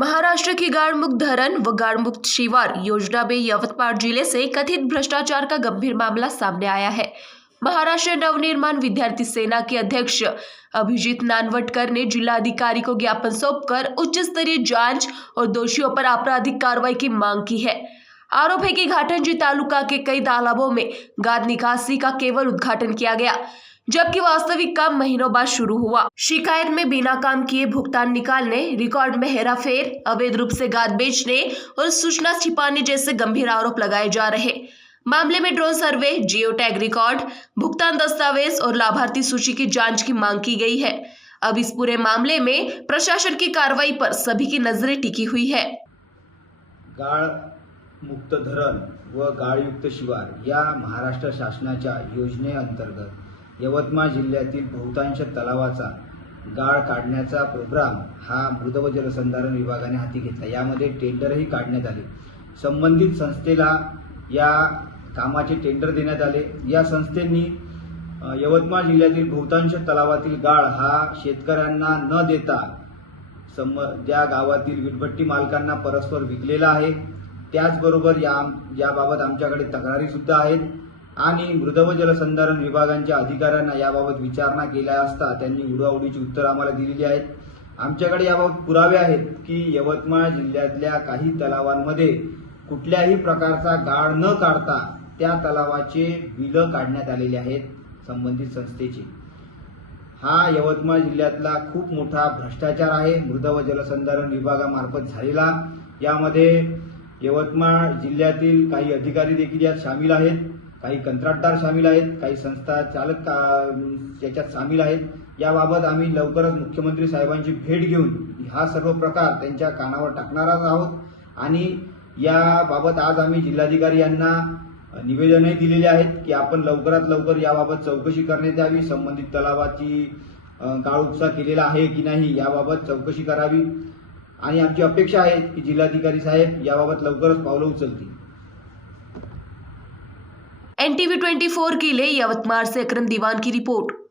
महाराष्ट्र की गाड़मुक्त धरण व गाड़मुक्त शिवार योजना में यवतमाल जिले से कथित भ्रष्टाचार का गंभीर मामला सामने आया है। महाराष्ट्र नवनिर्माण विद्यार्थी सेना के अध्यक्ष अभिजीत नानवटकर ने जिलाधिकारी को ज्ञापन सौंपकर उच्च स्तरीय जांच और दोषियों पर आपराधिक कार्रवाई की मांग की है। आरोप है कि घाटंजी तालुका के कई तालाबों में गाद निकासी का केवल उद्घाटन किया गया, जबकि वास्तविक काम महीनों बाद शुरू हुआ। शिकायत में बिना काम किए भुगतान निकालने, रिकॉर्ड में हेराफेर, अवैध रूप से गाद बेचने और सूचना छिपाने जैसे गंभीर आरोप लगाए जा रहे। मामले में drone survey, geo tag record, भुगतान दस्तावेज और लाभार्थी सूची की जांच की मांग की गई है। अब इस पूरे मामले में प्रशासन की कार्रवाई पर सभी की नजरें टिकी हुई है। गाळ मुक्त धरण व गाळयुक्त शिवार या महाराष्ट्र शासनाच्या योजनेअंतर्गत यवतमाळ जिल्ह्यातील बहुतांश तलावाचा गाळ काढण्याचा प्रोग्राम हा मृद व जलसंधारण विभागाने हाती घेतला। यामध्ये टेंडरही काढण्यात आले। संबंधित संस्थेला या कामाचे टेंडर देण्यात आले। या संस्थेंनी यवतमाळ जिल्ह्यातील बहुतांश तलावातील गाळ हा शेतकऱ्यांना न देता ज्या गावातील वीटभट्टी मालकांना परस्पर विकलेला आहे। त्याचबरोबर याबाबत आमच्याकडे तक्रारी सुद्धा आहेत आणि मृद व जलसंधारण विभागांच्या अधिकाऱ्यांना याबाबत विचारणा केल्या असता त्यांनी उडवाउडीची उत्तर आम्हाला दिलेली आहेत। आमच्याकडे याबाबत पुरावे आहेत की यवतमाळ जिल्ह्यातल्या काही तलावांमध्ये कुठल्याही प्रकारचा गाळ न काढता त्या तलावाचे बिलं काढण्यात आलेले आहेत संबंधित संस्थेचे। हा यवतमाळ जिल्ह्यातला खूप मोठा भ्रष्टाचार आहे मृद व जलसंधारण विभागामार्फत झालेला। यामध्ये यवतमाळ जिल्ह्यातील काही अधिकारी देखील यात सामील आहेत, काही कंत्राटदार सामील आहेत, काही संस्था चालक याच्यात सामील आहेत। याबाबत आम्ही लवकरच मुख्यमंत्री साहेबांची भेट घेऊन हा सर्व प्रकार त्यांच्या कानावर टाकणारच आहोत आणि याबाबत आज आम्ही जिल्हाधिकारी यांना निवेदनही दिलेले आहेत की आपण लवकरात लवकर याबाबत चौकशी करण्यात यावी। संबंधित तलावाची गाळ उपसा केलेला आहे की नाही याबाबत चौकशी करावी आणि आमची अपेक्षा आहे की जिल्हाधिकारी साहेब याबाबत लवकरच पावलं उचलतील। NTV 24 के लिए यवतमाल से अकरम दीवान की रिपोर्ट।